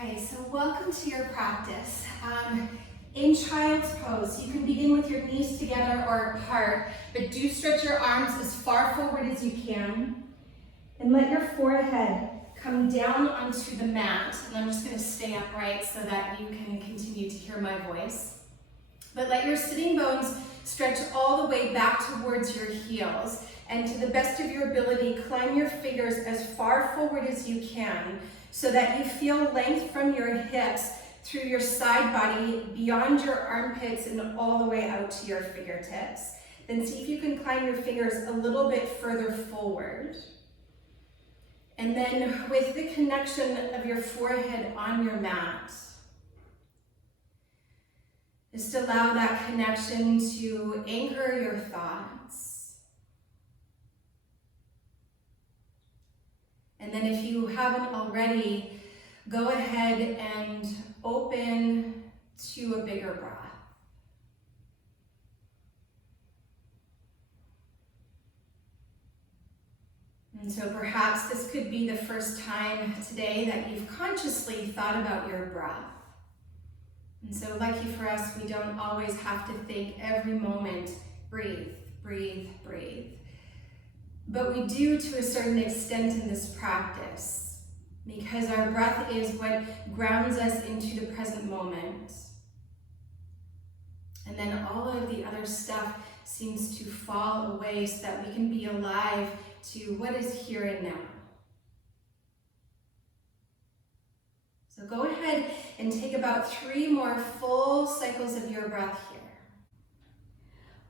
Okay, so welcome to your practice. In child's pose, you can begin with your knees together or apart, but do stretch your arms as far forward as you can. And let your forehead come down onto the mat. And I'm just going to stay upright so that you can continue to hear my voice. But let your sitting bones stretch all the way back towards your heels. And to the best of your ability, climb your fingers as far forward as you can so that you feel length from your hips through your side body, beyond your armpits, and all the way out to your fingertips. Then see if you can climb your fingers a little bit further forward. And then with the connection of your forehead on your mat, just allow that connection to anchor your thoughts. And then if you haven't already, go ahead and open to a bigger breath. And so perhaps this could be the first time today that you've consciously thought about your breath. And so lucky for us, we don't always have to think every moment, breathe, breathe, breathe. But we do to a certain extent in this practice, because our breath is what grounds us into the present moment. And then all of the other stuff seems to fall away so that we can be alive to what is here and now. So go ahead and take about 3 more full cycles of your breath here.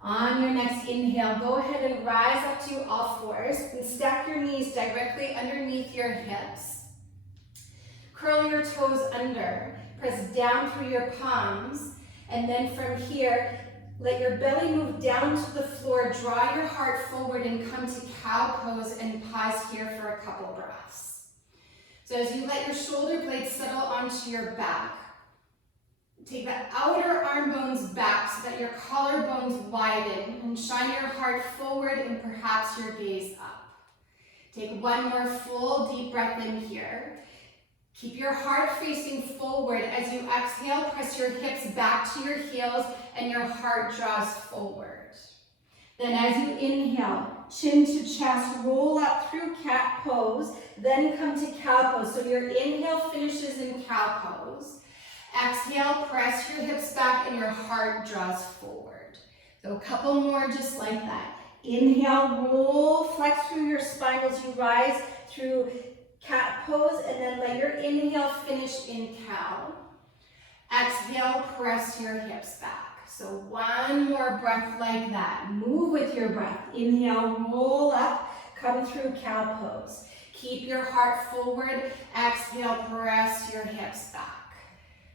On your next inhale, go ahead and rise up to all fours and stack your knees directly underneath your hips. Curl your toes under, press down through your palms, and then from here, let your belly move down to the floor, draw your heart forward and come to cow pose and pause here for a couple breaths. So as you let your shoulder blades settle onto your back, take the outer arm bones back so that your collarbones widen and shine your heart forward and perhaps your gaze up. Take one more full deep breath in here. Keep your heart facing forward. As you exhale, press your hips back to your heels and your heart draws forward. Then as you inhale, chin to chest, roll up through cat pose, then come to cow pose. So your inhale finishes in cow pose. Exhale, press your hips back and your heart draws forward. So a couple more just like that. Inhale, roll, flex through your spine as you rise through cat pose, and then let your inhale finish in cow. Exhale, press your hips back. So one more breath like that. Move with your breath. Inhale, roll up, come through cow pose. Keep your heart forward. Exhale, press your hips back.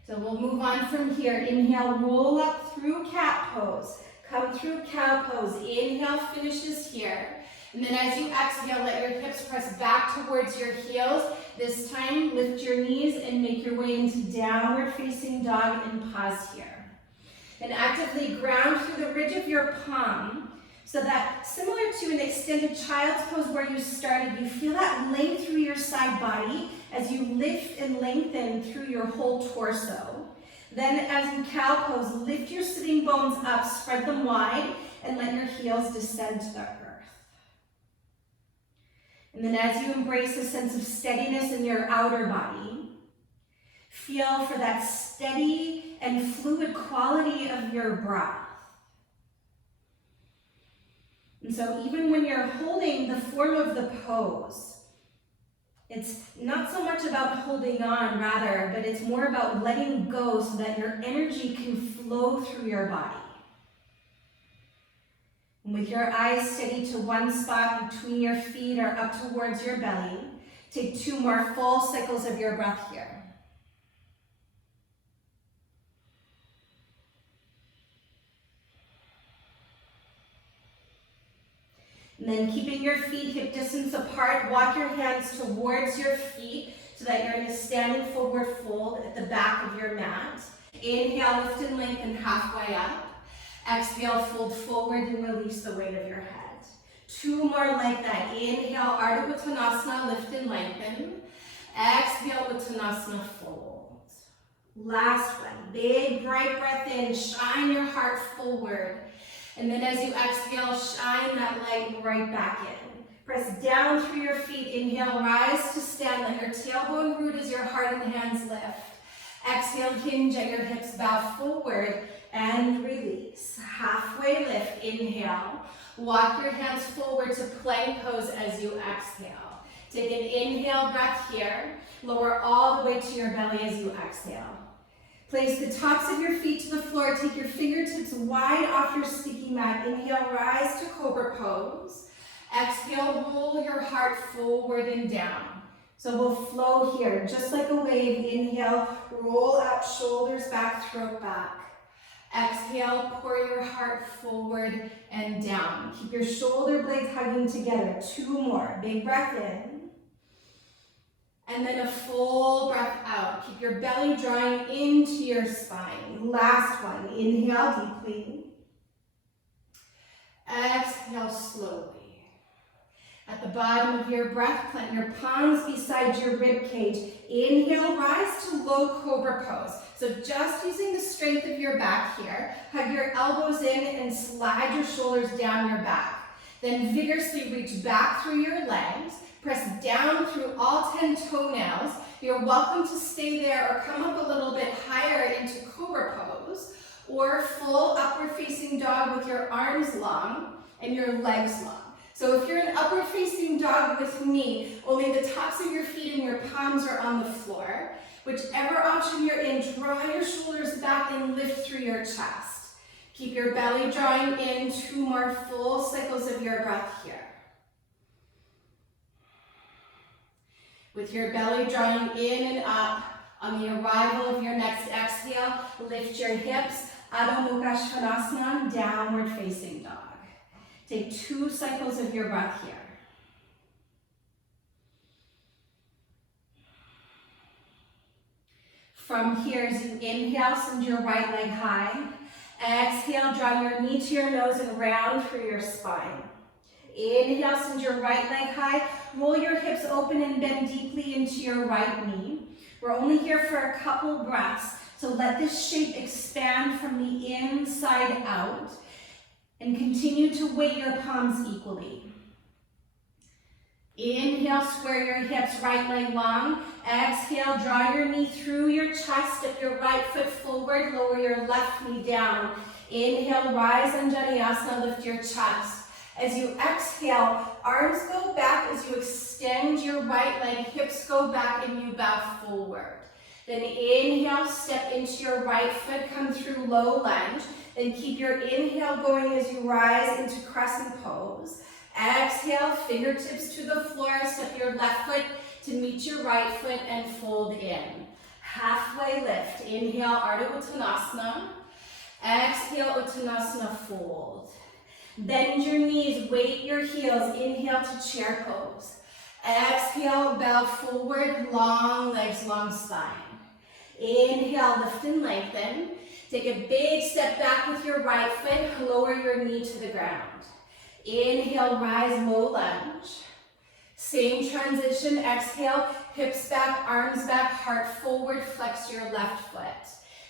So we'll move on from here. Inhale, roll up through cat pose. Come through cow pose. Inhale finishes here. And then as you exhale, let your hips press back towards your heels. This time, lift your knees and make your way into downward facing dog and pause here. And actively ground through the ridge of your palm so that, similar to an extended child's pose where you started, you feel that length through your side body as you lift and lengthen through your whole torso. Then as in cow pose, lift your sitting bones up, spread them wide, and let your heels descend to the earth. And then as you embrace a sense of steadiness in your outer body, feel for that steady and fluid quality of your breath. And so even when you're holding the form of the pose, it's not so much about holding on, rather, but it's more about letting go so that your energy can flow through your body. And with your eyes steady to one spot between your feet or up towards your belly, take 2 more full cycles of your breath here. And then keeping your feet hip distance apart, walk your hands towards your feet so that you're in a standing forward fold at the back of your mat. Inhale, lift and lengthen halfway up. Exhale, fold forward and release the weight of your head. 2 more like that. Inhale, Ardha Uttanasana, lift and lengthen. Exhale, Uttanasana. Uttanasana, fold. Last one, big bright breath in, shine your heart forward. And then as you exhale, shine that light right back in. Press down through your feet, inhale, rise to stand, let your tailbone root as your heart and hands lift. Exhale, hinge at your hips, bow forward and release. Halfway lift, inhale. Walk your hands forward to plank pose as you exhale. Take an inhale breath here. Lower all the way to your belly as you exhale. Place the tops of your feet to the floor. Take your fingertips wide off your sticky mat. Inhale, rise to cobra pose. Exhale, roll your heart forward and down. So we'll flow here, just like a wave. Inhale, roll up, shoulders back, throat back. Exhale, pour your heart forward and down. Keep your shoulder blades hugging together. 2 more. Big breath in. And then a full breath out. Keep your belly drawing into your spine. Last one. Inhale deeply. Exhale slowly. At the bottom of your breath, plant your palms beside your rib cage. Inhale, rise to low cobra pose. So just using the strength of your back here, hug your elbows in and slide your shoulders down your back. Then vigorously reach back through your legs. Press down through all 10 toenails. You're welcome to stay there or come up a little bit higher into cobra pose or full upward facing dog with your arms long and your legs long. So if you're in upward facing dog with me, only the tops of your feet and your palms are on the floor. Whichever option you're in, draw your shoulders back and lift through your chest. Keep your belly drawing in. 2 more full cycles of your breath here. With your belly drawing in and up, on the arrival of your next exhale, lift your hips, Adho Mukha Svanasana, downward facing dog. Take 2 cycles of your breath here. From here, as you inhale, send your right leg high. Exhale, draw your knee to your nose and round through your spine. Inhale, send your right leg high. Roll your hips open and bend deeply into your right knee. We're only here for a couple breaths, so let this shape expand from the inside out and continue to weight your palms equally. Inhale, square your hips, right leg long. Exhale, draw your knee through your chest, step your right foot forward, lower your left knee down. Inhale, rise Anjaneyasana, lift your chest. As you exhale, arms go back as you extend your right leg, hips go back and you bow forward. Then inhale, step into your right foot, come through low lunge. Then keep your inhale going as you rise into crescent pose. Exhale, fingertips to the floor, step your left foot to meet your right foot and fold in. Halfway lift, inhale, Ardha Uttanasana. Exhale, Uttanasana, fold. Bend your knees, weight your heels, inhale to chair pose. Exhale, bow forward, long legs, long spine. Inhale, lift and lengthen. Take a big step back with your right foot, lower your knee to the ground. Inhale, rise, low lunge. Same transition, exhale, hips back, arms back, heart forward, flex your left foot.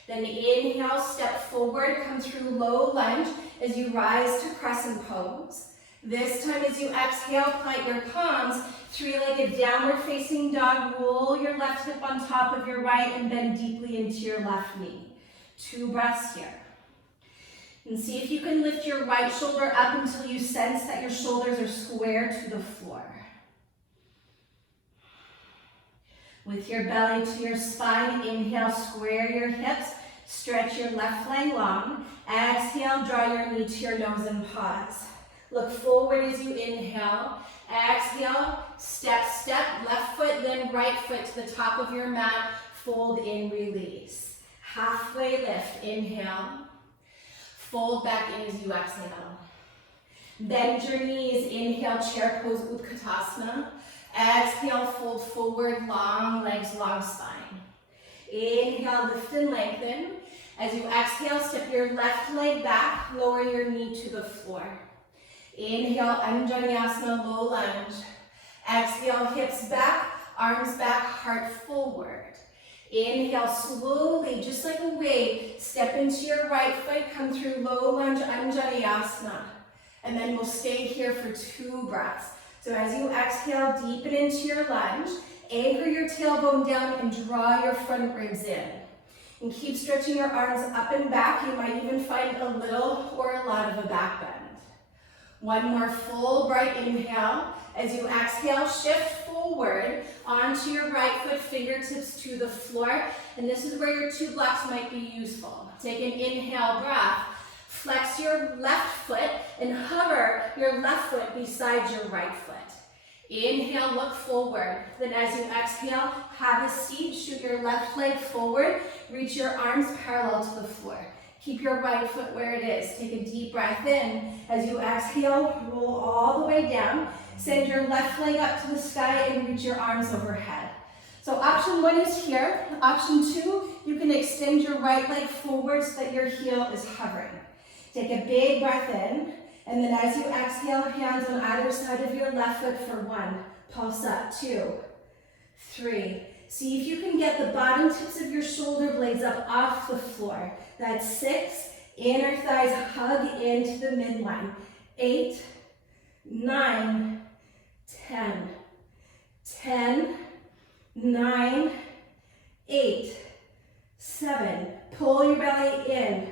Then inhale, step forward, come through low lunge as you rise to crescent pose. This time as you exhale, plant your palms, 3-legged downward facing dog, roll your left hip on top of your right and bend deeply into your left knee. 2 breaths here. And see if you can lift your right shoulder up until you sense that your shoulders are square to the floor. With your belly to your spine, inhale, square your hips, stretch your left leg long. Exhale, draw your knee to your nose and pause. Look forward as you inhale. Exhale, step, step, left foot, then right foot to the top of your mat. Fold in, release. Halfway lift, inhale. Fold back in as you exhale. Bend your knees, inhale, chair pose, Utkatasana. Exhale, fold forward, long legs, long spine. Inhale, lift and lengthen. As you exhale, step your left leg back, lower your knee to the floor. Inhale, Anjaneyasana, low lunge. Exhale, hips back, arms back, heart forward. forward. Inhale slowly, just like a wave, step into your right foot, come through low lunge Anjaneyasana. And then we'll stay here for 2 breaths. So as you exhale, deepen into your lunge, anchor your tailbone down and draw your front ribs in. And keep stretching your arms up and back. You might even find a little or a lot of a back bend. One more full bright inhale. As you exhale, shift forward onto your right foot, fingertips to the floor. And this is where your 2 blocks might be useful. Take an inhale breath. Flex your left foot and hover your left foot beside your right foot. Inhale, look forward. Then as you exhale, have a seat, shoot your left leg forward, reach your arms parallel to the floor. Keep your right foot where it is. Take a deep breath in. As you exhale, roll all the way down. Send your left leg up to the sky and reach your arms overhead. So option 1 is here. Option 2, you can extend your right leg forward so that your heel is hovering. Take a big breath in, and then as you exhale, hands on either side of your left foot for 1. Pulse up, 2, 3. See if you can get the bottom tips of your shoulder blades up off the floor. That's 6. Inner thighs hug into the midline. 8, 9, 10. 10, 9, 8, 7. Pull your belly in.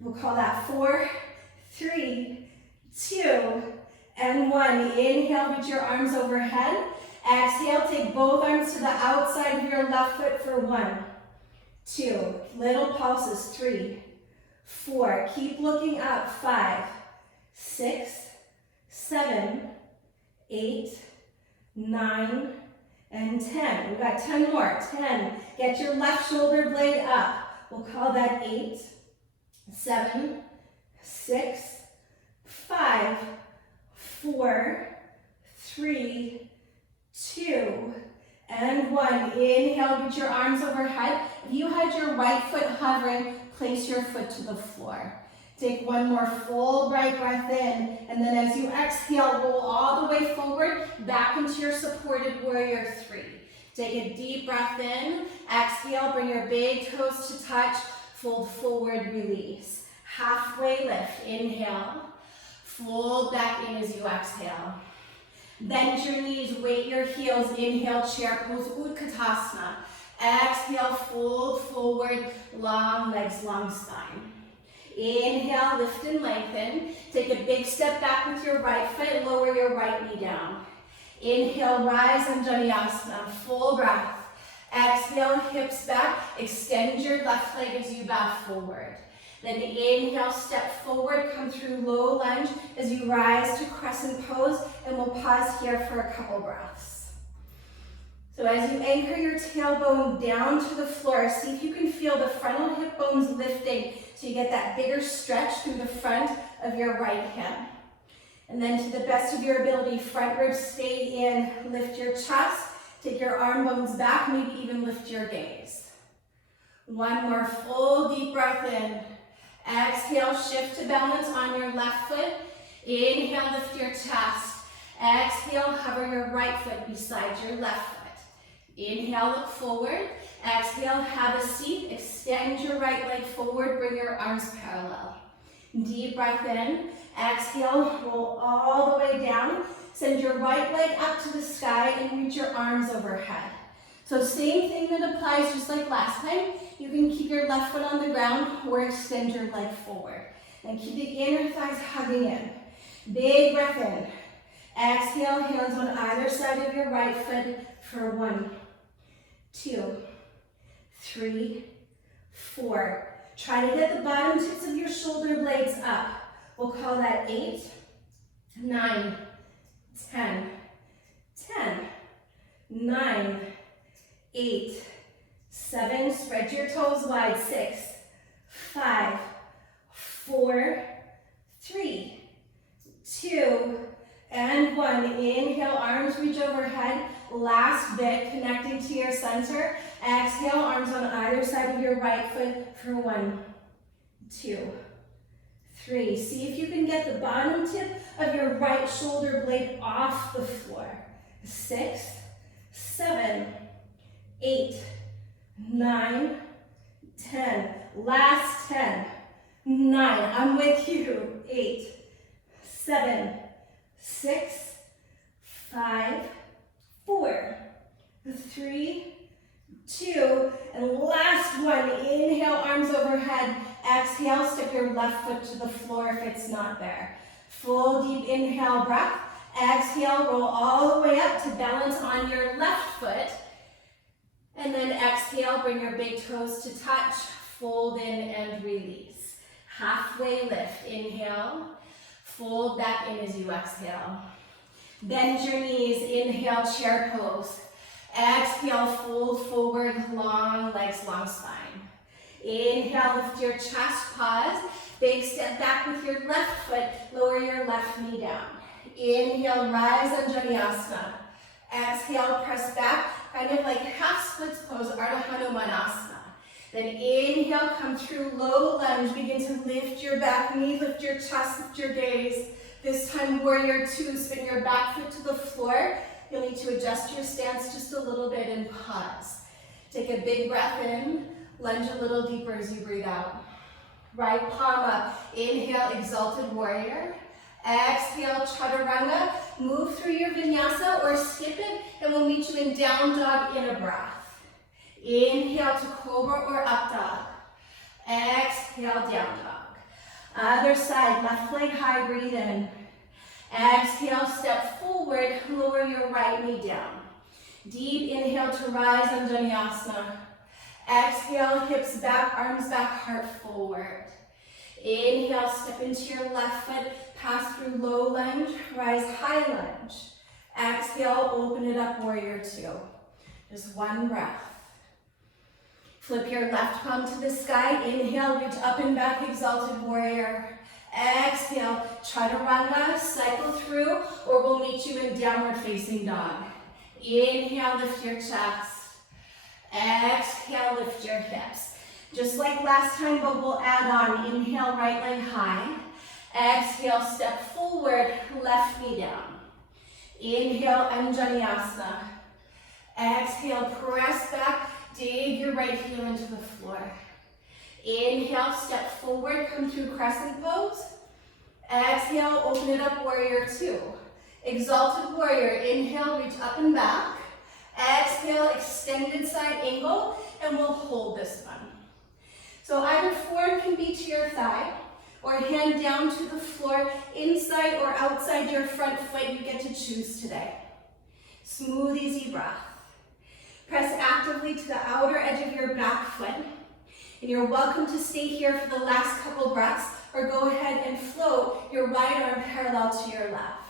We'll call that 4, 3, 2, and 1. Inhale, reach your arms overhead. Exhale, take both arms to the outside of your left foot for 1, 2. Little pulses, 3, 4. Keep looking up, 5, 6, 7, 8, 9, and 10. We've got 10 more. 10. Get your left shoulder blade up. We'll call that 8, 7, 6, 5, 4, 3, 2, and 1. Inhale, reach your arms overhead. If you had your right foot hovering, place your foot to the floor. Take one more full bright breath in, and then as you exhale, roll all the way forward, back into your supported warrior 3. Take a deep breath in, exhale, bring your big toes to touch, fold forward, release. Halfway lift, inhale, fold back in as you exhale. Bend your knees, weight your heels, inhale, chair pose, Utkatasana. Exhale, fold forward, long legs, long spine. Inhale, lift and lengthen. Take a big step back with your right foot, lower your right knee down. Inhale, rise, Anjaneyasana, full breath. Exhale, hips back, extend your left leg as you bow forward. Then inhale, step forward, come through low lunge as you rise to crescent pose, and we'll pause here for a couple breaths. So as you anchor your tailbone down to the floor, see if you can feel the frontal hip bones lifting so you get that bigger stretch through the front of your right hip. And then to the best of your ability, front ribs stay in, lift your chest, take your arm bones back, maybe even lift your gaze. One more full deep breath in. Exhale, shift to balance on your left foot. Inhale, lift your chest. Exhale, hover your right foot beside your left foot. Inhale, look forward. Exhale, have a seat. Extend your right leg forward. Bring your arms parallel. Deep breath in. Exhale, roll all the way down. Send your right leg up to the sky and reach your arms overhead. So same thing that applies just like last time. You can keep your left foot on the ground or extend your leg forward. And keep the inner thighs hugging in. Big breath in. Exhale, hands on either side of your right foot for 1, 2, 3, 4. Try to get the bottom tips of your shoulder blades up. We'll call that 8, 9, 10, 10, 9, 8, 7, spread your toes wide, 6, 5, 4, 3, 2, and 1. Inhale, arms reach overhead. Last bit, connecting to your center. Exhale, arms on either side of your right foot for 1, 2, 3. See if you can get the bottom tip of your right shoulder blade off the floor. 6, 7, 8, 9, 10. Last 10, 9. I'm with you. 8, 7, 6, 5, 4, 3, 2, and last one. Inhale, arms overhead. Exhale, step your left foot to the floor if it's not there. Full deep inhale breath. Exhale, roll all the way up to balance on your left foot. And then exhale, bring your big toes to touch. Fold in and release. Halfway lift. Inhale. Fold back in as you exhale. Bend your knees. Inhale, chair pose. Exhale, fold forward, long legs, long spine. Inhale, lift your chest, pause. Big step back with your left foot. Lower your left knee down. Inhale, rise, Anjaneyasana. Exhale, press back, kind of like half splits pose, Ardha Hanumanasana. Then inhale, come through low lunge. Begin to lift your back knee, lift your chest, lift your gaze. This time, warrior two, spin your back foot to the floor. You'll need to adjust your stance just a little bit and pause. Take a big breath in, lunge a little deeper as you breathe out. Right palm up, inhale, exalted warrior. Exhale, chaturanga. Move through your vinyasa or skip it, and we'll meet you in down dog in a breath. Inhale to cobra or up dog. Exhale, down dog. Other side, left leg high, breathe in. Exhale, step forward, lower your right knee down. Deep inhale to rise, Anjaneyasana. Exhale, hips back, arms back, heart forward. Inhale, step into your left foot, pass through low lunge, rise high lunge. Exhale, open it up, warrior two. Just one breath. Flip your left palm to the sky. Inhale, reach up and back, exalted warrior. Exhale, chaturanga, cycle through, or we'll meet you in downward facing dog. Inhale, lift your chest. Exhale, lift your hips. Just like last time, but we'll add on. Inhale, right leg high. Exhale, step forward, left knee down. Inhale, Anjaneyasana. Exhale, press back, dig your right heel into the floor. Inhale, step forward, come through crescent pose. Exhale, open it up, warrior two. Exalted warrior, inhale, reach up and back. Exhale, extended side angle, and we'll hold this one. So either form can be to your thigh, or hand down to the floor, inside or outside your front foot, you get to choose today. Smooth, easy breath. Press actively to the outer edge of your back foot. And you're welcome to stay here for the last couple breaths, or go ahead and float your right arm parallel to your left.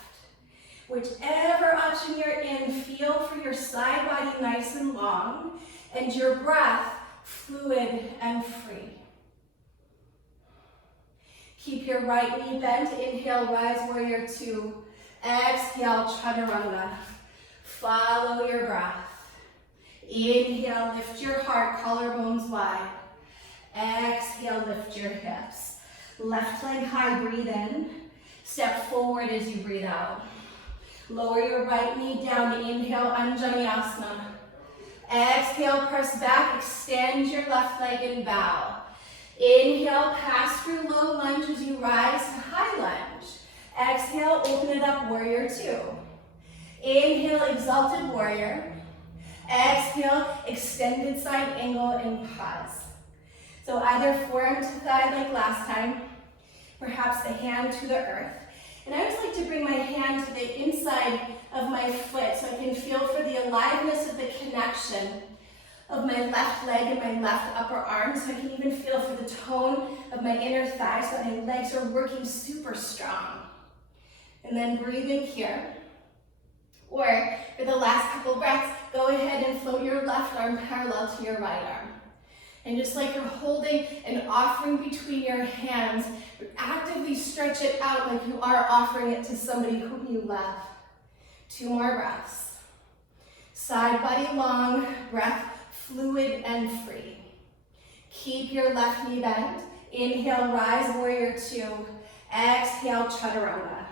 Whichever option you're in, feel for your side body nice and long, and your breath fluid and free. Keep your right knee bent. Inhale, rise, warrior two. Exhale, chaturanga. Follow your breath. Inhale, lift your heart, collarbones wide. Exhale, lift your hips. Left leg high, breathe in. Step forward as you breathe out. Lower your right knee down. Inhale, Anjaneyasana. Exhale, press back, extend your left leg and bow. Inhale, pass through low lunge as you rise to high lunge. Exhale, open it up, warrior two. Inhale, exalted warrior. Exhale, extended side angle and pause. So either forearm to thigh like last time, perhaps the hand to the earth. And I always like to bring my hand to the inside of my foot so I can feel for the aliveness of the connection of my left leg and my left upper arm, so I can even feel for the tone of my inner thigh so that my legs are working super strong. And then breathe in here. Or for the last couple breaths, go ahead and float your left arm parallel to your right arm. And just like you're holding an offering between your hands, actively stretch it out like you are offering it to somebody whom you love. 2 more breaths. Side body long, breath fluid and free. Keep your left knee bent. Inhale, rise, warrior two. Exhale, chaturanga.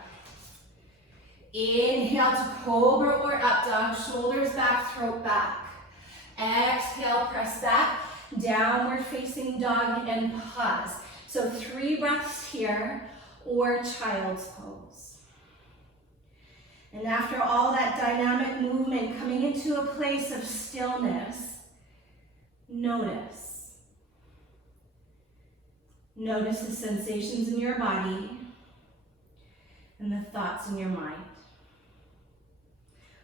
Inhale to cobra or up dog, shoulders back, throat back. exhale, press back, downward facing dog, and pause. So 3 breaths here, or child's pose. And after all that dynamic movement, coming into a place of stillness, notice. Notice the sensations in your body and the thoughts in your mind.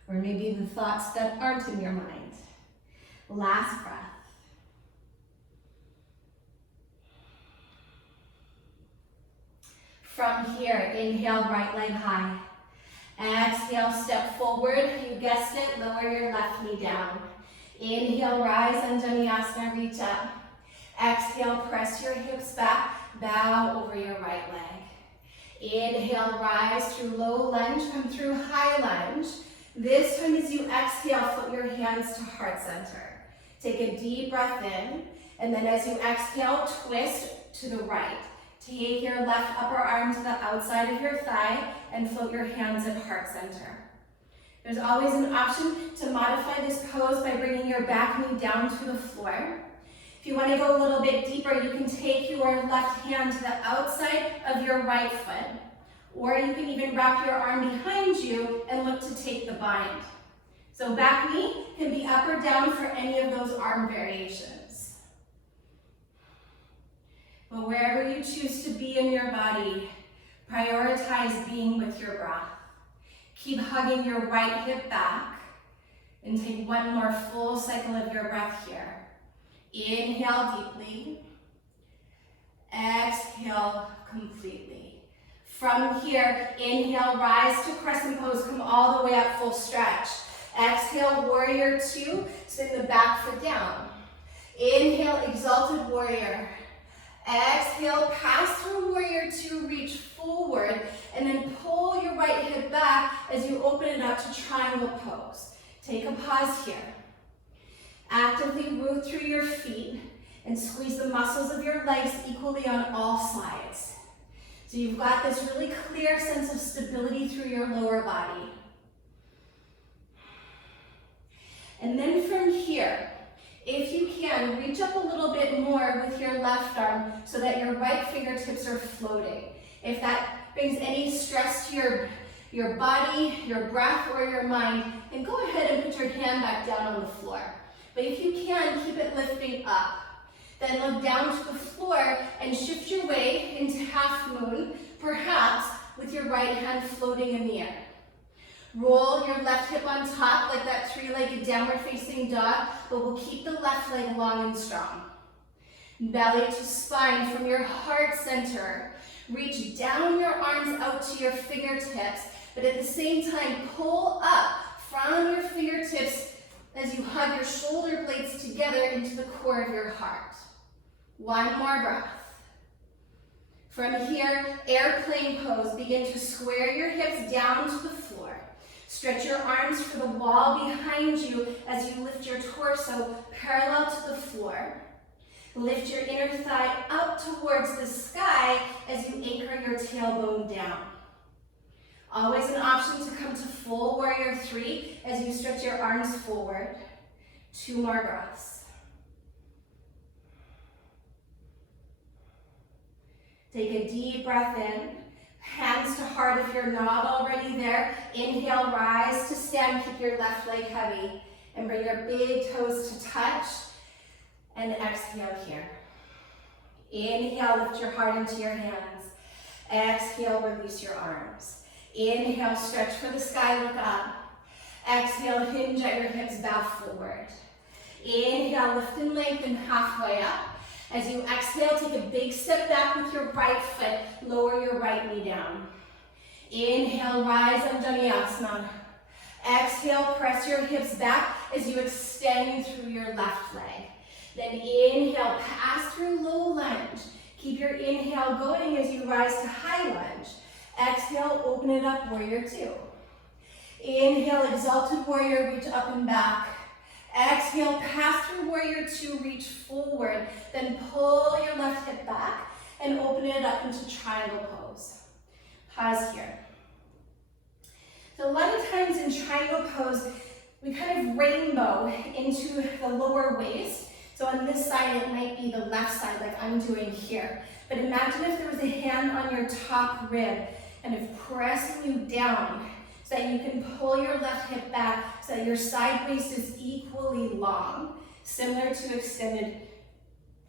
Or maybe the thoughts that aren't in your mind. Last breath. From here, inhale, right leg high. Exhale, step forward. You guessed it, lower your left knee down. Inhale, rise, Anjaneyasana, reach up. Exhale, press your hips back, bow over your right leg. Inhale, rise through low lunge, come through high lunge. This time as you exhale, flip your hands to heart center. Take a deep breath in, and then as you exhale, twist to the right. Take your left upper arm to the outside of your thigh and float your hands at heart center. There's always an option to modify this pose by bringing your back knee down to the floor. If you want to go a little bit deeper, you can take your left hand to the outside of your right foot, or you can even wrap your arm behind you and look to take the bind. So back knee can be up or down for any of those arm variations. But wherever you choose to be in your body, prioritize being with your breath. Keep hugging your right hip back and take one more full cycle of your breath here. Inhale deeply. Exhale completely. From here, inhale, rise to crescent pose, come all the way up, full stretch. Exhale, warrior 2, spin the back foot down. Inhale, exalted warrior. Exhale, pass through warrior 2, reach forward, and then pull your right hip back as you open it up to triangle pose. Take a pause here. Actively root through your feet and squeeze the muscles of your legs equally on all sides. So you've got this really clear sense of stability through your lower body. And then from here, if you can, reach up a little bit more with your left arm so that your right fingertips are floating. If that brings any stress to your body, your breath, or your mind, then go ahead and put your hand back down on the floor. But if you can, keep it lifting up. Then look down to the floor and shift your way into half moon, perhaps with your right hand floating in the air. Roll your left hip on top like that 3-legged downward facing dog, but we'll keep the left leg long and strong. Belly to spine from your heart center. Reach down your arms out to your fingertips, but at the same time pull up from your fingertips as you hug your shoulder blades together into the core of your heart. One more breath. From here, airplane pose. Begin to square your hips down to the floor. Stretch your arms for the wall behind you as you lift your torso parallel to the floor. Lift your inner thigh up towards the sky as you anchor your tailbone down. Always an option to come to full warrior 3 as you stretch your arms forward. 2 more breaths. Take a deep breath in. Hands to heart if you're not already there. Inhale, rise to stand. Keep your left leg heavy. And bring your big toes to touch. And exhale here. Inhale, lift your heart into your hands. Exhale, release your arms. Inhale, stretch for the sky, look up. Exhale, hinge at your hips, bow forward. Inhale, lift and lengthen halfway up. As you exhale, take a big step back with your right foot. Lower your right knee down. Inhale, rise, Anjaneyasana. Exhale, press your hips back as you extend through your left leg. Then inhale, pass through low lunge. Keep your inhale going as you rise to high lunge. Exhale, open it up, warrior 2. Inhale, exalted warrior, reach up and back. Exhale, pass through warrior 2, reach forward. Then pull your left hip back and open it up into triangle pose. Pause here. So a lot of times in triangle pose, we kind of rainbow into the lower waist. So on this side, it might be the left side like I'm doing here. But imagine if there was a hand on your top rib and of pressing you down so that you can pull your left hip back so that your side waist is equally long, similar to extended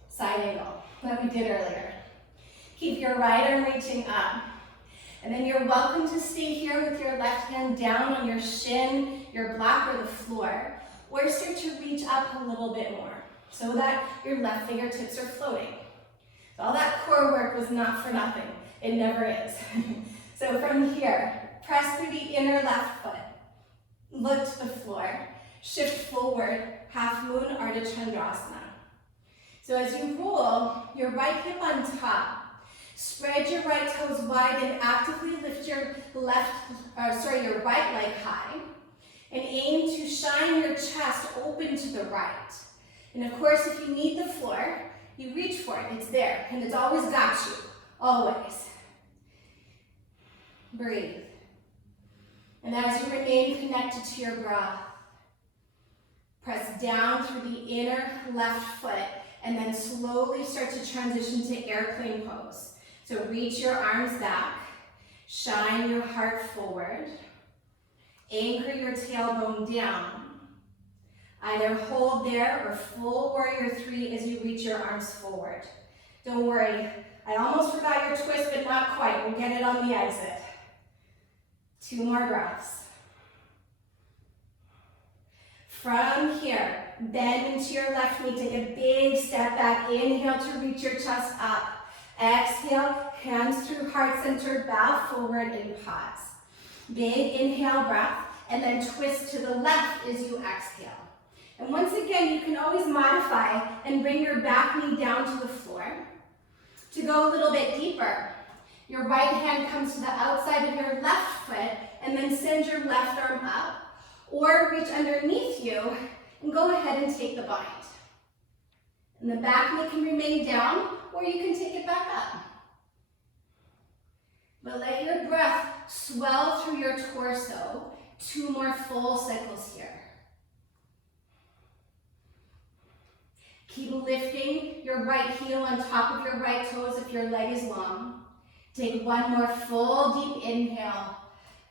side angle that we did earlier. Keep your right arm reaching up. And then you're welcome to stay here with your left hand down on your shin, your block, or the floor, or start to reach up a little bit more so that your left fingertips are floating. So all that core work was not for nothing. It never is. So from here, press through the inner left foot, look to the floor, shift forward, half moon, Ardha Chandrasana. So as you roll your right hip on top, spread your right toes wide and actively lift your your right leg high, and aim to shine your chest open to the right. And of course, if you need the floor, you reach for it. It's there, and it's always got you, always. Breathe. And as you remain connected to your breath, press down through the inner left foot, and then slowly start to transition to airplane pose. So reach your arms back, shine your heart forward, anchor your tailbone down. Either hold there or full warrior 3 as you reach your arms forward. Don't worry, I almost forgot your twist, but not quite. We'll get it on the exit. 2 more breaths. From here, bend into your left knee, take a big step back. Inhale to reach your chest up. Exhale, hands through heart center, bow forward and pause. Big inhale breath, and then twist to the left as you exhale. And once again, you can always modify and bring your back knee down to the floor. To go a little bit deeper, your right hand comes to the outside of your left foot, and then send your left arm up, or reach underneath you and go ahead and take the bind. And the back knee can remain down, or you can take it back up. But let your breath swell through your torso. 2 more full cycles here. Keep lifting your right heel on top of your right toes if your leg is long. Take 1 more full deep inhale.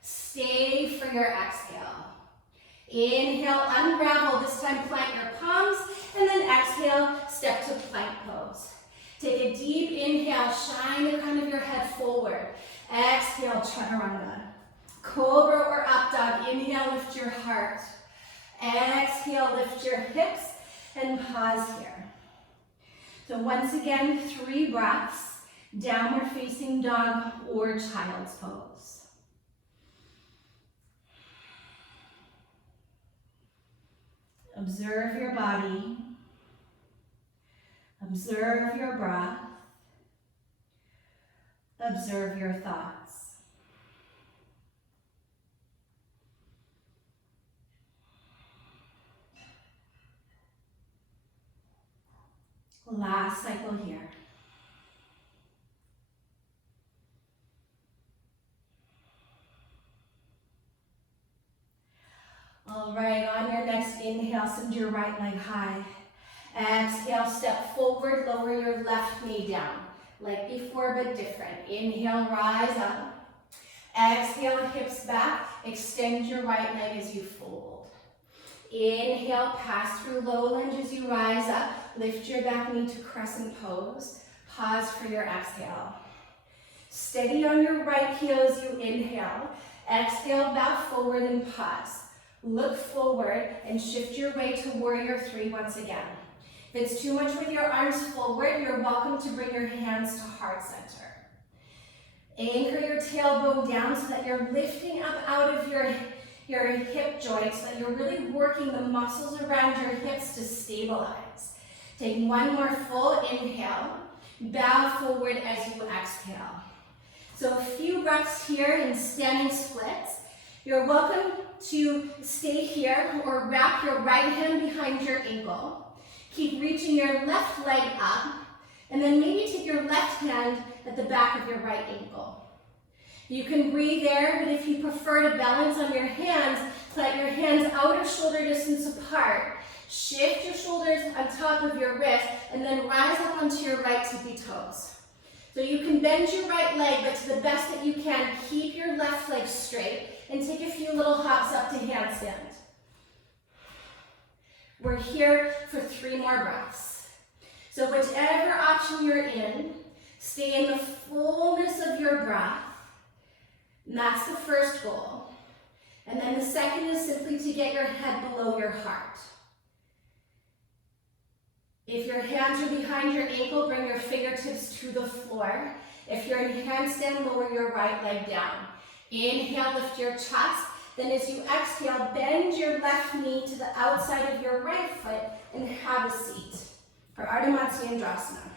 Stay for your exhale. Inhale, unravel. This time plant your palms, and then exhale, step to plank pose. Take a deep inhale, shine the crown of your head forward. Exhale, chaturanga. Cobra or up dog. Inhale, lift your heart. Exhale, lift your hips, and pause here. So once again, 3 breaths, downward facing dog or child's pose. Observe your body. Observe your breath. Observe your thoughts. Last cycle here. All right, on your next inhale, send your right leg high. Exhale, step forward, lower your left knee down. Like before, but different. Inhale, rise up. Exhale, hips back. Extend your right leg as you fold. Inhale, pass through low lunge as you rise up. Lift your back knee to crescent pose. Pause for your exhale. Steady on your right heel as you inhale. Exhale, bow forward and pause. Look forward and shift your way to warrior 3 once again. If it's too much with your arms forward, you're welcome to bring your hands to heart center. Anchor your tailbone down so that you're lifting up out of your hip joints, so that you're really working the muscles around your hips to stabilize. Take 1 more full inhale. Bow forward as you exhale. So a few breaths here in standing splits. You're welcome to stay here or wrap your right hand behind your ankle. Keep reaching your left leg up, and then maybe take your left hand at the back of your right ankle. You can breathe there, but if you prefer to balance on your hands, let your hands outer shoulder distance apart. Shift your shoulders on top of your wrist, and then rise up onto your right tippy toes. So you can bend your right leg, but to the best that you can, keep your left leg straight, and take a few little hops up to handstand. We're here for 3 more breaths. So whichever option you're in, stay in the fullness of your breath. And that's the first goal. And then the second is simply to get your head below your heart. If your hands are behind your ankle, bring your fingertips to the floor. If you're in handstand, lower your right leg down. Inhale, lift your chest. Then as you exhale, bend your left knee to the outside of your right foot and have a seat for Ardha Matsyendrasana.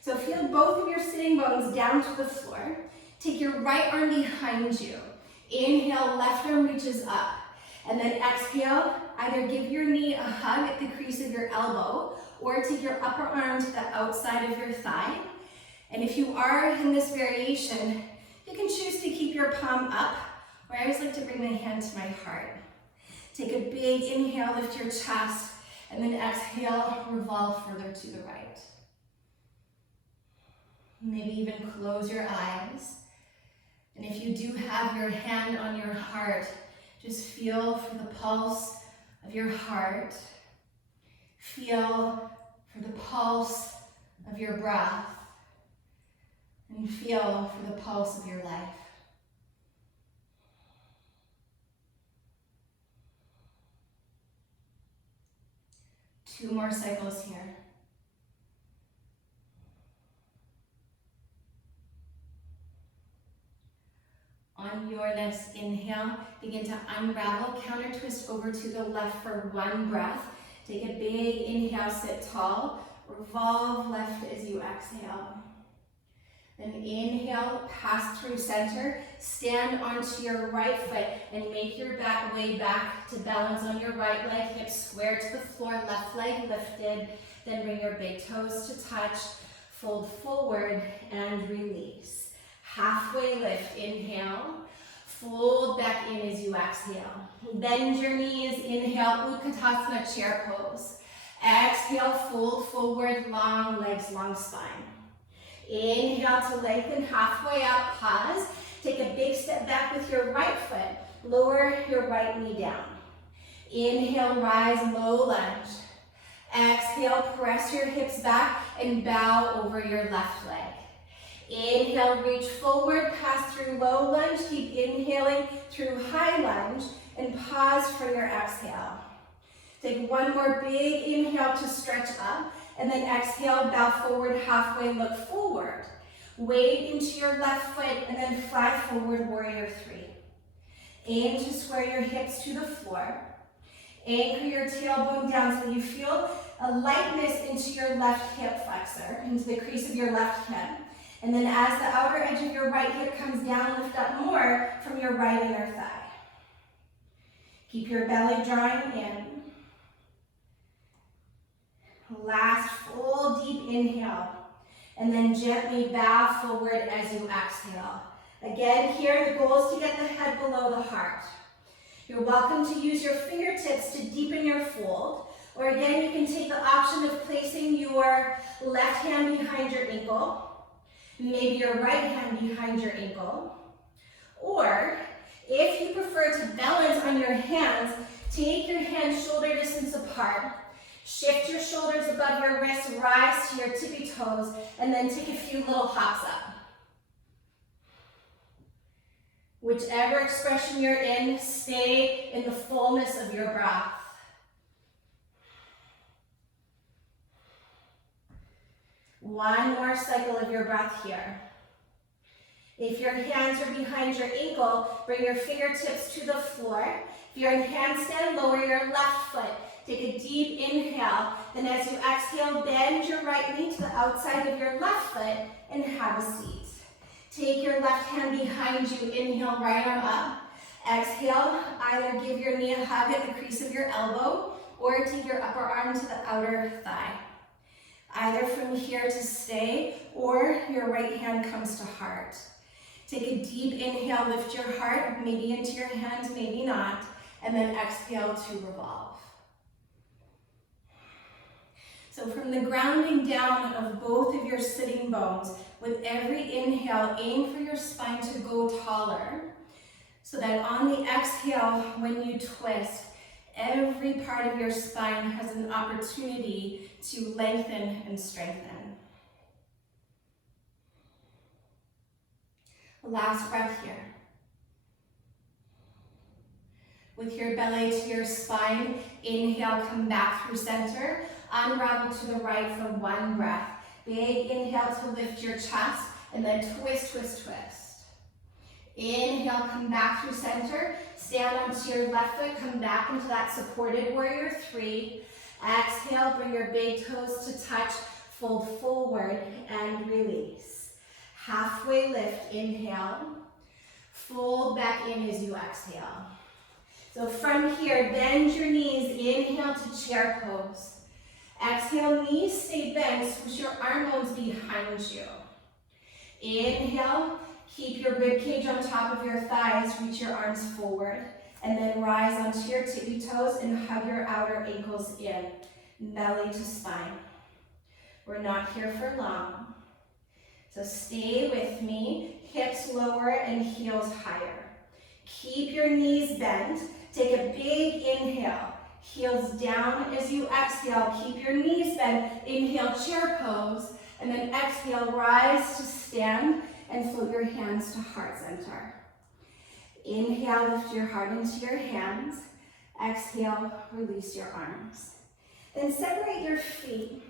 So feel both of your sitting bones down to the floor. Take your right arm behind you. Inhale, left arm reaches up. And then exhale, either give your knee a hug at the crease of your elbow or take your upper arm to the outside of your thigh. And if you are in this variation, you can choose to keep your palm up, or I always like to bring my hand to my heart. Take a big inhale, lift your chest, and then exhale, revolve further to the right. Maybe even close your eyes. And if you do have your hand on your heart, just feel for the pulse of your heart. Feel for the pulse of your breath. And feel for the pulse of your life. Two more cycles here. On your next inhale, begin to unravel, counter twist over to the left for 1 breath. Take a big inhale, sit tall, revolve left as you exhale. Then inhale, pass through center, stand onto your right foot and make your back way back to balance on your right leg, hips square to the floor, left leg lifted. Then bring your big toes to touch, fold forward and release. Halfway lift, inhale, fold back in as you exhale. Bend your knees, inhale, Utkatasana chair pose. Exhale, fold forward, long legs, long spine. Inhale to lengthen, halfway up, pause. Take a big step back with your right foot. Lower your right knee down. Inhale, rise, low lunge. Exhale, press your hips back and bow over your left leg. Inhale, reach forward, pass through low lunge. Keep inhaling through high lunge and pause for your exhale. Take 1 more big inhale to stretch up. And then exhale, bow forward, halfway, look forward. Wade into your left foot and then fly forward, warrior 3. Aim to square your hips to the floor. Anchor your tailbone down so you feel a lightness into your left hip flexor, into the crease of your left hip. And then as the outer edge of your right hip comes down, lift up more from your right inner thigh. Keep your belly drawing in. Last full deep inhale, and then gently bow forward as you exhale. Again, here the goal is to get the head below the heart. You're welcome to use your fingertips to deepen your fold, or again, you can take the option of placing your left hand behind your ankle, maybe your right hand behind your ankle, or if you prefer to balance on your hands, take your hands shoulder distance apart. Shift your shoulders above your wrists, rise to your tippy toes, and then take a few little hops up. Whichever expression you're in, stay in the fullness of your breath. One more cycle of your breath here. If your hands are behind your ankle, bring your fingertips to the floor. If you're in handstand, lower your left foot. Take a deep inhale, then as you exhale, bend your right knee to the outside of your left foot and have a seat. Take your left hand behind you, inhale, right arm up. Exhale, either give your knee a hug at the crease of your elbow or take your upper arm to the outer thigh. Either from here to stay or your right hand comes to heart. Take a deep inhale, lift your heart, maybe into your hands, maybe not, and then exhale to revolve. So from the grounding down of both of your sitting bones, with every inhale, aim for your spine to go taller, so that on the exhale, when you twist, every part of your spine has an opportunity to lengthen and strengthen. Last breath here. With your belly to your spine, inhale, come back through center, unravel to the right for one breath. Big inhale to lift your chest, and then twist, twist, twist. Inhale, come back through center, stand onto your left foot, come back into that supported warrior 3. Exhale, bring your big toes to touch, fold forward and release. Halfway lift, inhale, fold back in as you exhale. So from here, bend your knees, inhale to chair pose. Exhale, knees stay bent, switch your arm bones behind you. Inhale, keep your rib cage on top of your thighs, reach your arms forward, and then rise onto your tippy toes and hug your outer ankles in, belly to spine. We're not here for long. So stay with me, hips lower and heels higher. Keep your knees bent, take a big inhale. Heels down as you exhale. Keep your knees bent. Inhale, chair pose. And then exhale, rise to stand and float your hands to heart center. Inhale, lift your heart into your hands. Exhale, release your arms. Then separate your feet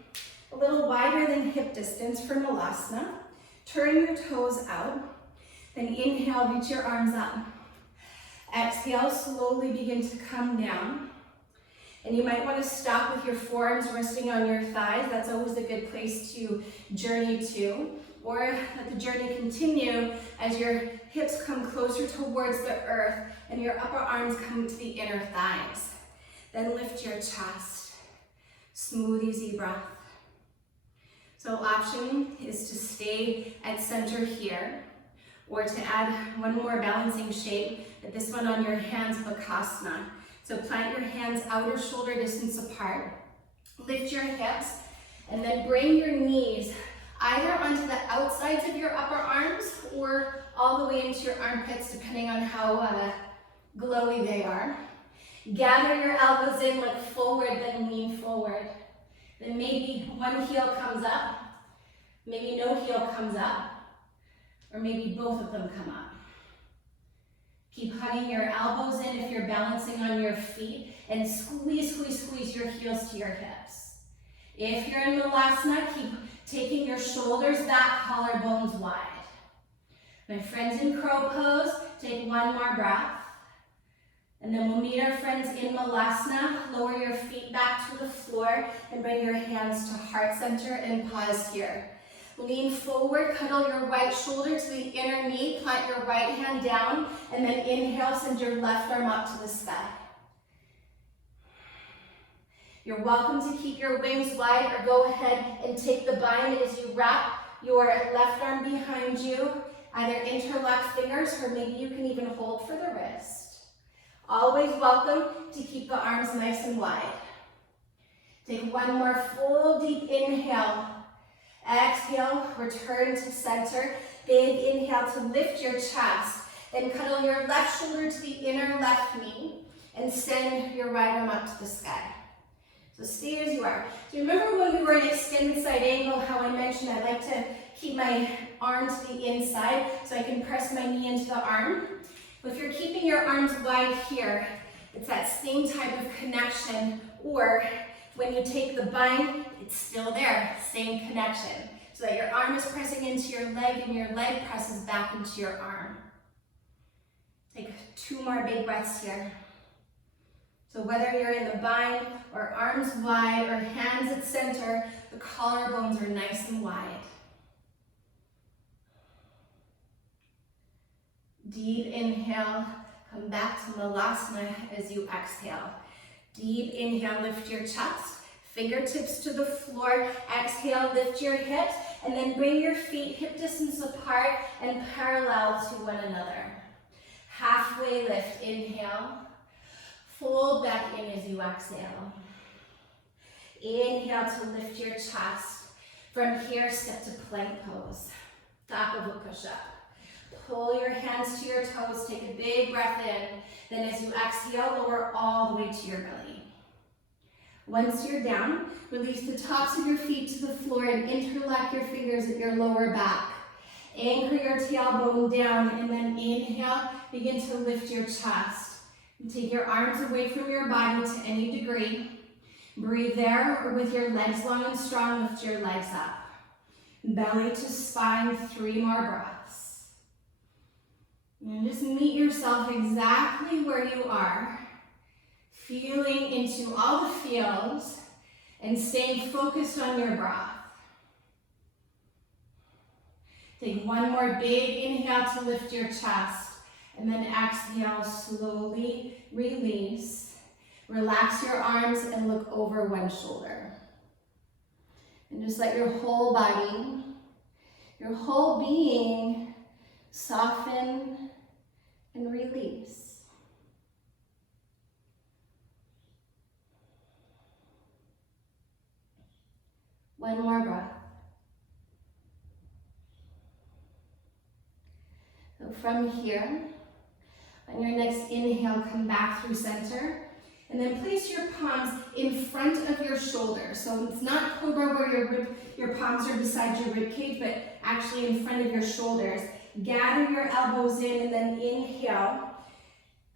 a little wider than hip distance for Malasana. Turn your toes out. Then inhale, reach your arms up. Exhale, slowly begin to come down. And you might want to stop with your forearms resting on your thighs. That's always a good place to journey to. Or let the journey continue as your hips come closer towards the earth and your upper arms come to the inner thighs. Then lift your chest. Smooth, easy breath. So option is to stay at center here, or to add one more balancing shape, but this one on your hands, Bakasana. So plant your hands outer shoulder distance apart, lift your hips, and then bring your knees either onto the outsides of your upper arms or all the way into your armpits, depending on how glowy they are. Gather your elbows in, look forward, then lean forward. Then maybe one heel comes up, maybe no heel comes up, or maybe both of them come up. Keep hugging your elbows in if you're balancing on your feet, and squeeze, squeeze, squeeze your heels to your hips. If you're in Malasana, keep taking your shoulders back, collarbones wide. My friends in crow pose, take one more breath. And then we'll meet our friends in Malasana. Lower your feet back to the floor and bring your hands to heart center and pause here. Lean forward, cuddle your right shoulder to the inner knee, plant your right hand down, and then inhale, send your left arm up to the sky. You're welcome to keep your wings wide or go ahead and take the bind as you wrap your left arm behind you, either interlock fingers or maybe you can even hold for the wrist. Always welcome to keep the arms nice and wide. Take one more full deep inhale. Exhale, return to center. Big inhale to lift your chest. Then cuddle your left shoulder to the inner left knee and send your right arm up to the sky. So stay as you are. Do you remember when we were in extended side angle, how I mentioned I like to keep my arm to the inside so I can press my knee into the arm? If you're keeping your arms wide here, it's that same type of connection, or when you take the bind, it's still there, same connection. So that your arm is pressing into your leg and your leg presses back into your arm. Take 2 more big breaths here. So whether you're in the bind or arms wide or hands at center, the collarbones are nice and wide. Deep inhale, come back to Malasana as you exhale. Deep inhale, lift your chest, fingertips to the floor. Exhale, lift your hips. And then bring your feet hip distance apart and parallel to one another. Halfway lift, inhale. Fold back in as you exhale. Inhale to lift your chest. From here, step to plank pose. Top of a push-up. Pull your hands to your toes, take a big breath in. Then as you exhale, lower all the way to your belly. Once you're down, release the tops of your feet to the floor and interlock your fingers at your lower back. Anchor your tailbone down and then inhale, begin to lift your chest. And take your arms away from your body to any degree. Breathe there, or with your legs long and strong, lift your legs up. Belly to spine, 3 more breaths. And just meet yourself exactly where you are, feeling into all the feels and staying focused on your breath. Take one more big inhale to lift your chest, and then exhale, slowly release. Relax your arms and look over one shoulder. And just let your whole body, your whole being soften and release. One more breath. So from here, on your next inhale, come back through center. And then place your palms in front of your shoulders. So it's not cobra where your palms are beside your rib cage, but actually in front of your shoulders. Gather your elbows in and then inhale,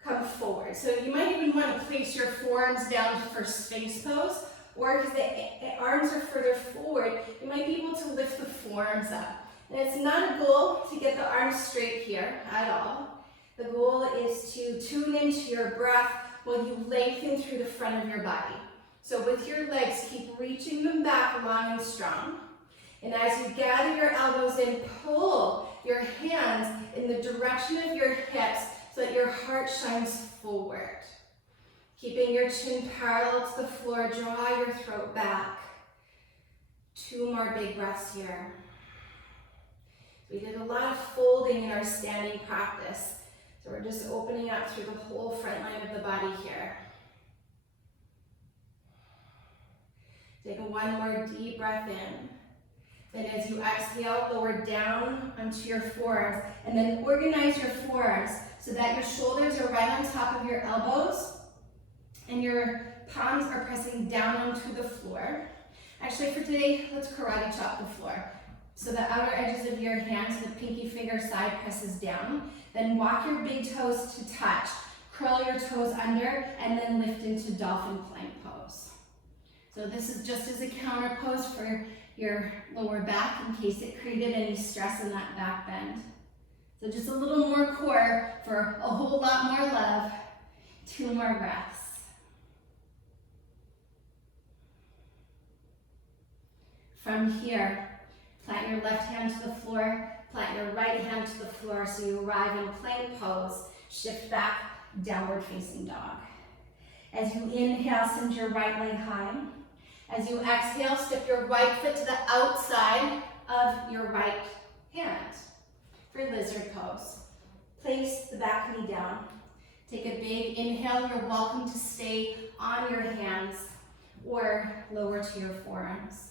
come forward. So you might even want to place your forearms down for Sphinx pose, or because the arms are further forward, you might be able to lift the forearms up. And it's not a goal to get the arms straight here at all. The goal is to tune into your breath while you lengthen through the front of your body. So with your legs, keep reaching them back long and strong. And as you gather your elbows in, pull your hands in the direction of your hips so that your heart shines forward. Keeping your chin parallel to the floor, draw your throat back. 2 more big breaths here. We did a lot of folding in our standing practice. So we're just opening up through the whole front line of the body here. Take one more deep breath in. Then as you exhale, lower down onto your forearms, and then organize your forearms so that your shoulders are right on top of your elbows and your palms are pressing down onto the floor. Actually, for today, let's karate chop the floor. So the outer edges of your hands, the pinky finger side presses down. Then walk your big toes to touch. Curl your toes under and then lift into dolphin plank pose. So this is just as a counter pose for your lower back in case it created any stress in that back bend. So just a little more core for a whole lot more love. 2 more breaths. From here, plant your left hand to the floor, plant your right hand to the floor so you arrive in plank pose. Shift back, downward facing dog. As you inhale, send your right leg high. As you exhale, step your right foot to the outside of your right hand for lizard pose. Place the back knee down. Take a big inhale. You're welcome to stay on your hands or lower to your forearms.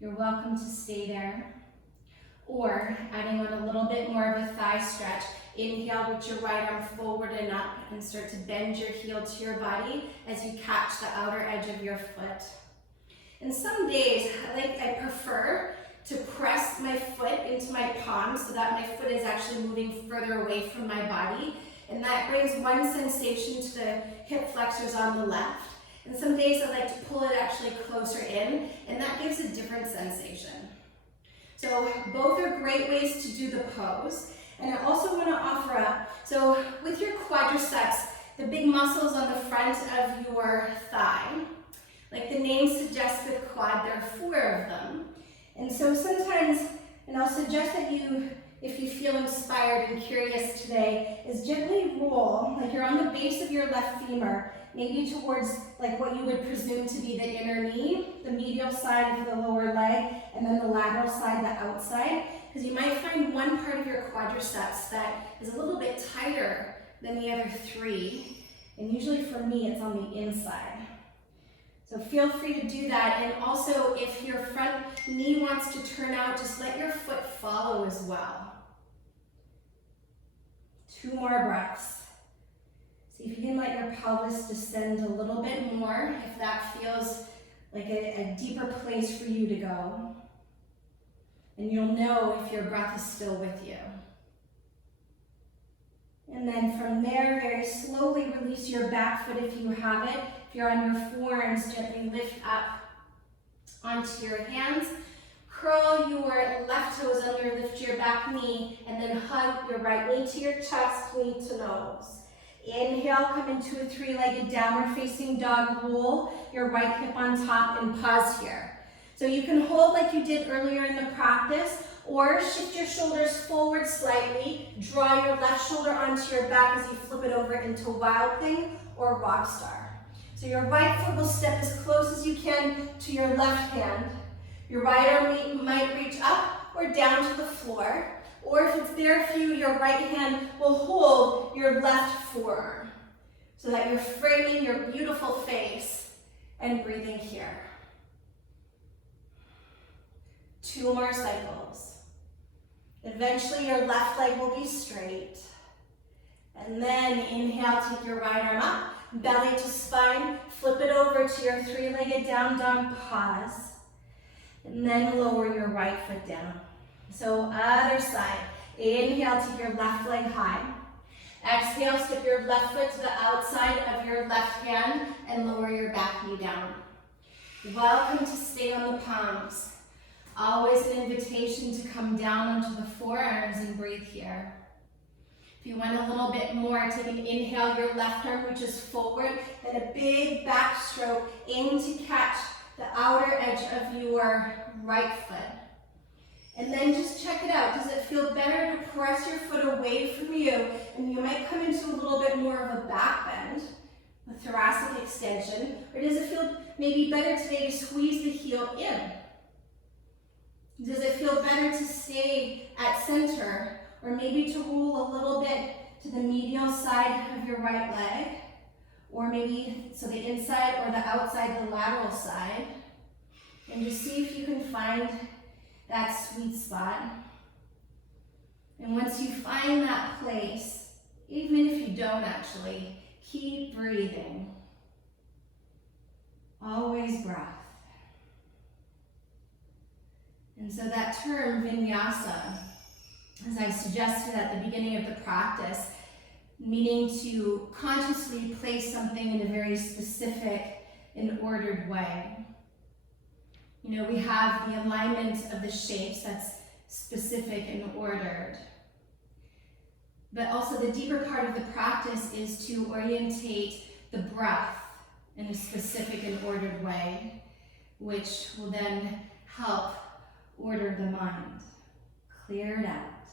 You're welcome to stay there. Or adding on a little bit more of a thigh stretch. Inhale, reach your right arm forward and up and start to bend your heel to your body as you catch the outer edge of your foot. And some days, I prefer to press my foot into my palm so that my foot is actually moving further away from my body. And that brings one sensation to the hip flexors on the left. And some days I like to pull it actually closer in, and that gives a different sensation. So both are great ways to do the pose. And I also want to offer up, so with your quadriceps, the big muscles on the front of your thigh, like the name suggests with quad, there are 4 of them. And so sometimes, and I'll suggest that you, if you feel inspired and curious today, is gently roll, like you're on the base of your left femur, maybe towards like what you would presume to be the inner knee, the medial medial side of the lower leg, and then the lateral side, the outside, because you might find one part of your quadriceps that is a little bit tighter than the other three, and usually for me it's on the inside. So feel free to do that, and also if your front knee wants to turn out, just let your foot follow as well. 2 more breaths. See if you can let your pelvis descend a little bit more, if that feels like a deeper place for you to go. And you'll know if your breath is still with you. And then from there, very slowly release your back foot if you have it. If you're on your forearms, gently lift up onto your hands. Curl your left toes under, lift your back knee, and then hug your right knee to your chest, knee to nose. Inhale, come into a 3-legged downward facing dog. Roll your right hip on top and pause here. So you can hold like you did earlier in the practice, or shift your shoulders forward slightly. Draw your left shoulder onto your back as you flip it over into Wild Thing or Rock Star. So your right foot will step as close as you can to your left hand. Your right arm might reach up or down to the floor. Or if it's there for you, your right hand will hold your left forearm so that you're framing your beautiful face and breathing here. 2 more cycles. Eventually your left leg will be straight. And then inhale, take your right arm up, belly to spine, flip it over to your 3-legged down dog, pause. And then lower your right foot down. So other side. Inhale, take your left leg high. Exhale, step your left foot to the outside of your left hand and lower your back knee down. Welcome to stay on the palms. Always an invitation to come down onto the forearms and breathe here. If you want a little bit more, take an inhale, your left arm reaches forward, then a big back stroke. Aim to catch the outer edge of your right foot. And then just check it out. Does it feel better to press your foot away from you? And you might come into a little bit more of a back bend, a thoracic extension. Or does it feel maybe better today to squeeze the heel in? Does it feel better to stay at center? Or maybe to roll a little bit to the medial side of your right leg? Or maybe, so the inside or the outside, the lateral side. And just see if you can find that sweet spot. And once you find that place, even if you don't actually, keep breathing. Always breath. And so that term, vinyasa, as I suggested at the beginning of the practice, meaning to consciously place something in a very specific and ordered way. You know, we have the alignment of the shapes that's specific and ordered. But also the deeper part of the practice is to orientate the breath in a specific and ordered way, which will then help order the mind. Clear it out.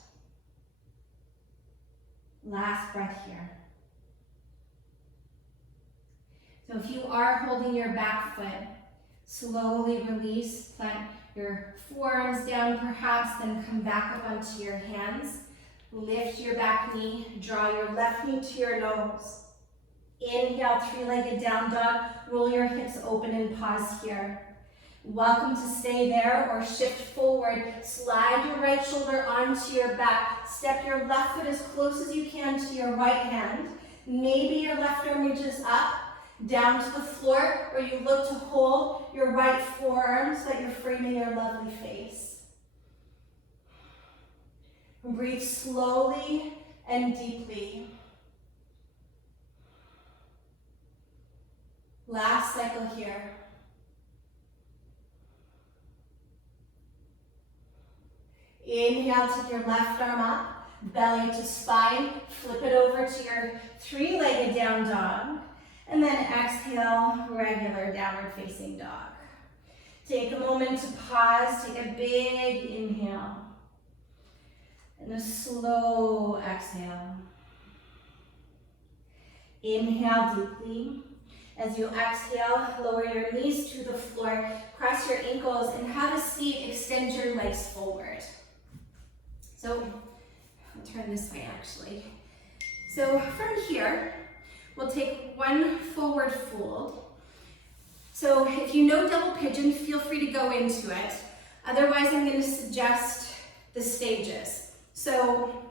Last breath here. So if you are holding your back foot, slowly release, plant your forearms down perhaps, then come back up onto your hands. Lift your back knee, draw your left knee to your nose. Inhale, 3-legged down dog, roll your hips open and pause here. Welcome to stay there or shift forward. Slide your right shoulder onto your back. Step your left foot as close as you can to your right hand. Maybe your left arm reaches up, down to the floor, or you look to hold your right forearm so that you're framing your lovely face. Breathe slowly and deeply. Last cycle here. Inhale, take your left arm up, belly to spine, flip it over to your 3-legged down dog, and then exhale, regular downward facing dog. Take a moment to pause, take a big inhale, and a slow exhale. Inhale deeply. As you exhale, lower your knees to the floor. Press your ankles, and have a seat. Extend your legs forward. So I'll turn this way actually. So from here, we'll take one forward fold. So if you know double pigeon, feel free to go into it. Otherwise, I'm going to suggest the stages. So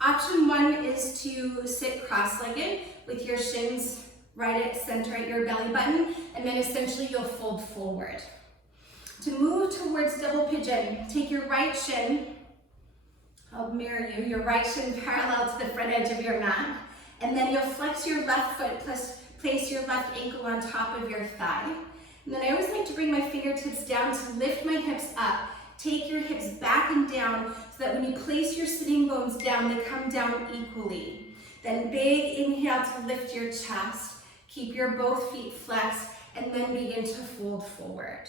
option one is to sit cross-legged with your shins right at center at your belly button, and then essentially you'll fold forward. To move towards double pigeon, take your right shin, I'll mirror you, your right shin parallel to the front edge of your mat, and then you'll flex your left foot, plus place your left ankle on top of your thigh. And then I always like to bring my fingertips down to lift my hips up. Take your hips back and down so that when you place your sitting bones down, they come down equally. Then big inhale to lift your chest. Keep your both feet flexed, and then begin to fold forward.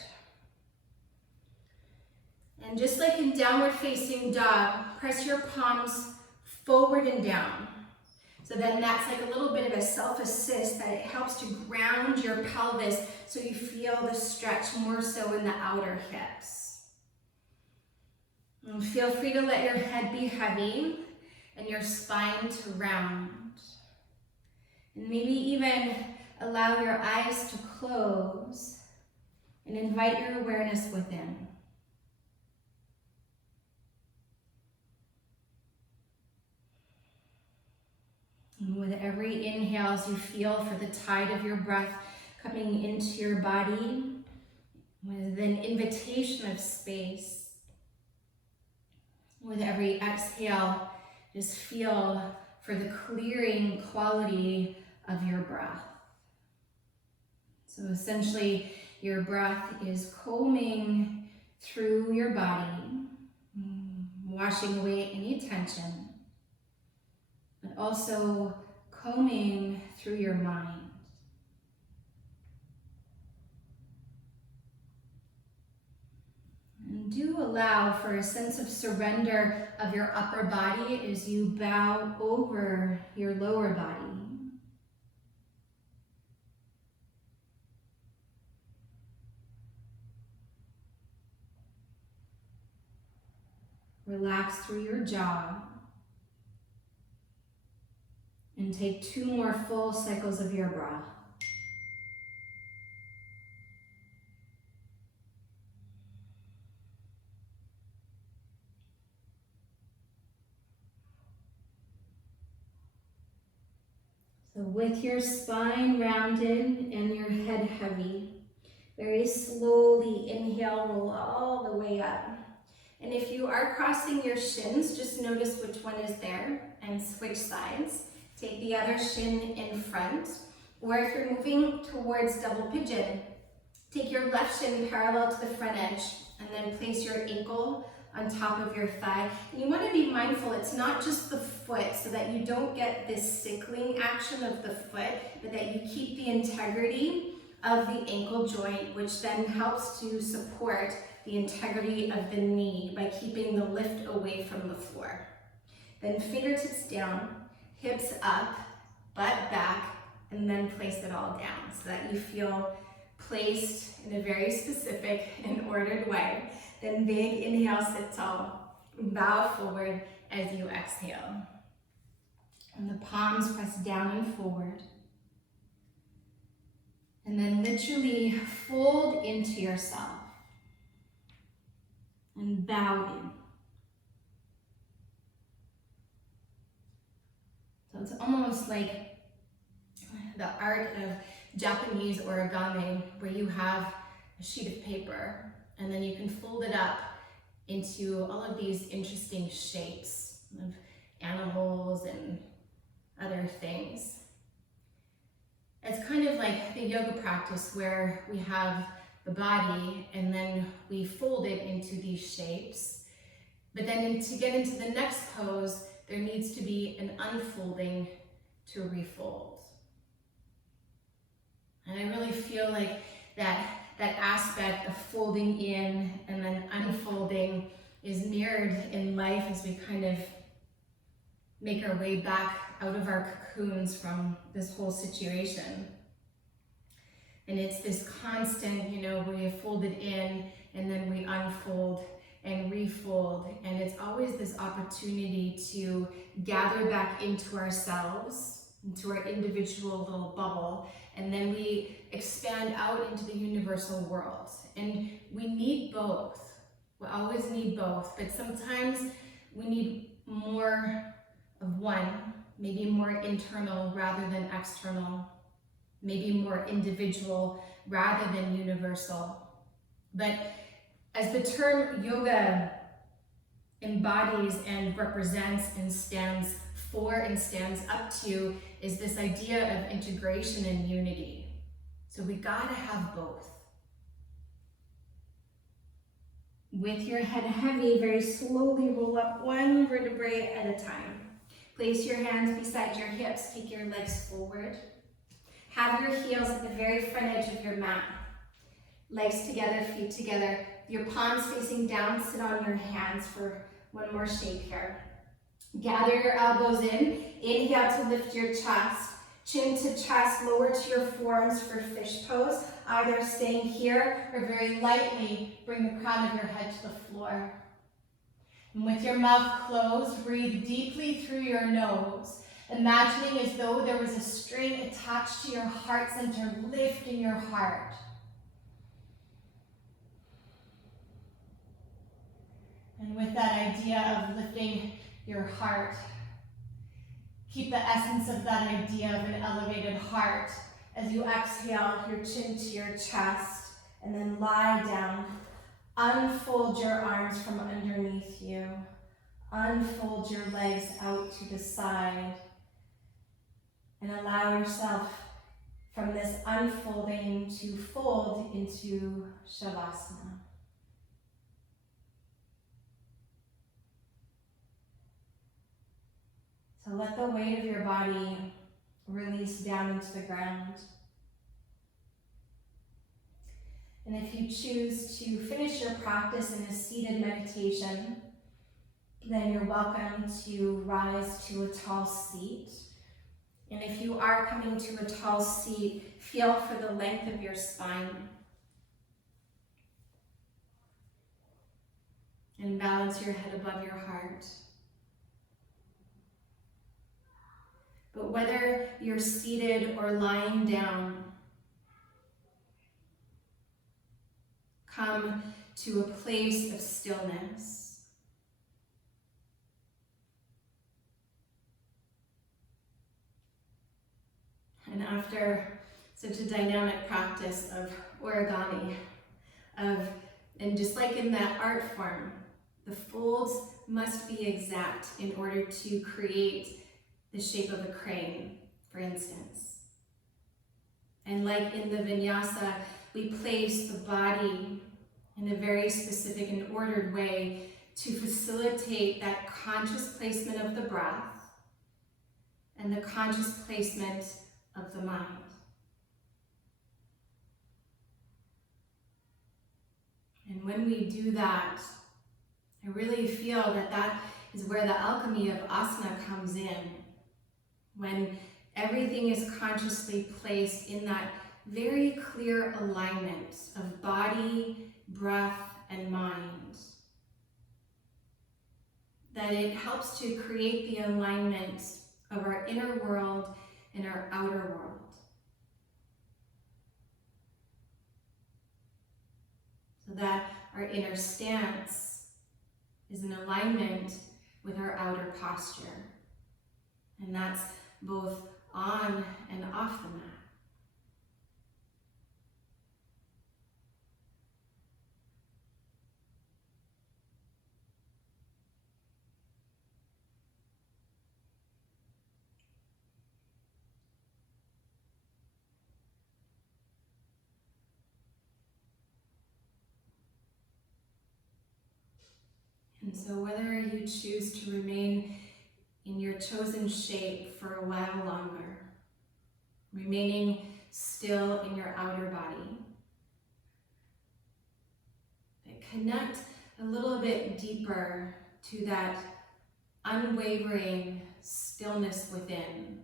And just like in downward facing dog, press your palms forward and down. So then that's like a little bit of a self-assist that it helps to ground your pelvis so you feel the stretch more so in the outer hips. And feel free to let your head be heavy and your spine to round. And maybe even allow your eyes to close and invite your awareness within. And with every inhale, as you feel for the tide of your breath coming into your body, with an invitation of space. With every exhale, just feel for the clearing quality of your breath. So essentially, your breath is combing through your body, washing away any tension, but also combing through your mind. And do allow for a sense of surrender of your upper body as you bow over your lower body. Relax through your jaw. And take 2 more full cycles of your breath. So with your spine rounded and your head heavy, very slowly inhale, roll all the way up. And if you are crossing your shins, just notice which one is there and switch sides. Take the other shin in front. Or if you're moving towards double pigeon, take your left shin parallel to the front edge and then place your ankle on top of your thigh. And you want to be mindful, it's not just the foot, so that you don't get this sickling action of the foot, but that you keep the integrity of the ankle joint, which then helps to support the integrity of the knee by keeping the lift away from the floor. Then fingertips down, hips up, butt back, and then place it all down so that you feel placed in a very specific and ordered way. Then big inhale, sit tall, bow forward as you exhale. And the palms press down and forward. And then literally fold into yourself and bow in. So it's almost like the art of Japanese origami, where you have a sheet of paper and then you can fold it up into all of these interesting shapes of animals and other things. It's kind of like the yoga practice where we have the body and then we fold it into these shapes. But then to get into the next pose, there needs to be an unfolding to refold. And I really feel like that aspect of folding in and then unfolding is mirrored in life as we kind of make our way back out of our cocoons from this whole situation. And it's this constant, we fold it in and then we unfold and refold. And it's always this opportunity to gather back into ourselves, into our individual little bubble, and then we expand out into the universal world. And we need both. We always need both, but sometimes we need more of one, maybe more internal rather than external, maybe more individual rather than universal. But as the term yoga embodies and represents and stands for and stands up to, is this idea of integration and unity. So we gotta have both. With your head heavy, very slowly roll up one vertebrae at a time. Place your hands beside your hips, take your legs forward. Have your heels at the very front edge of your mat. Legs together, feet together. Your palms facing down, sit on your hands for one more shape here. Gather your elbows in. Inhale to lift your chest. Chin to chest, lower to your forearms for fish pose. Either staying here or very lightly bring the crown of your head to the floor. And with your mouth closed, breathe deeply through your nose, imagining as though there was a string attached to your heart center, lifting your heart. And with that idea of lifting your heart, keep the essence of that idea of an elevated heart as you exhale your chin to your chest, and then lie down. Unfold your arms from underneath you. Unfold your legs out to the side. And allow yourself from this unfolding to fold into Shavasana. So let the weight of your body release down into the ground. And if you choose to finish your practice in a seated meditation, then you're welcome to rise to a tall seat. And if you are coming to a tall seat, feel for the length of your spine. And balance your head above your heart. But whether you're seated or lying down, come to a place of stillness. And after such a dynamic practice of origami, and just like in that art form, the folds must be exact in order to create the shape of a crane, for instance. And like in the vinyasa, we place the body in a very specific and ordered way to facilitate that conscious placement of the breath and the conscious placement of the mind. And when we do that, I really feel that that is where the alchemy of asana comes in. When everything is consciously placed in that very clear alignment of body, breath, and mind, that it helps to create the alignment of our inner world and our outer world. So that our inner stance is in alignment with our outer posture. And that's both on and off the mat. And so whether you choose to remain in your chosen shape for a while longer, remaining still in your outer body, but connect a little bit deeper to that unwavering stillness within,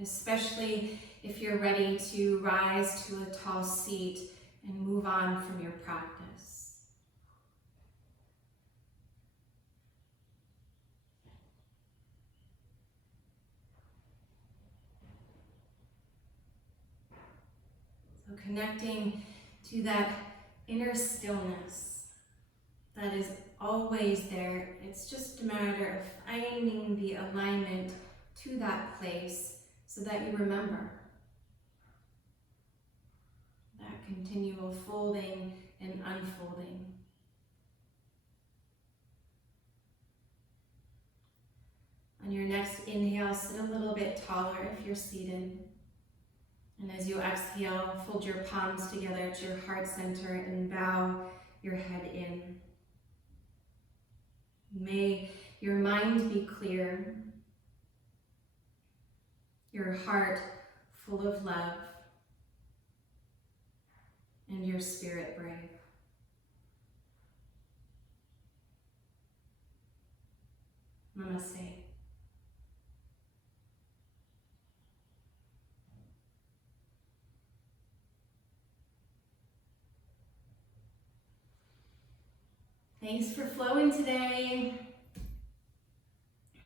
especially if you're ready to rise to a tall seat and move on from your practice. So connecting to that inner stillness that is always there. It's just a matter of finding the alignment to that place so that you remember that continual folding and unfolding. On your next inhale, sit a little bit taller if you're seated. And as you exhale, fold your palms together at your heart center and bow your head in. May your mind be clear, your heart full of love, and your spirit brave. Namaste. Thanks for flowing today.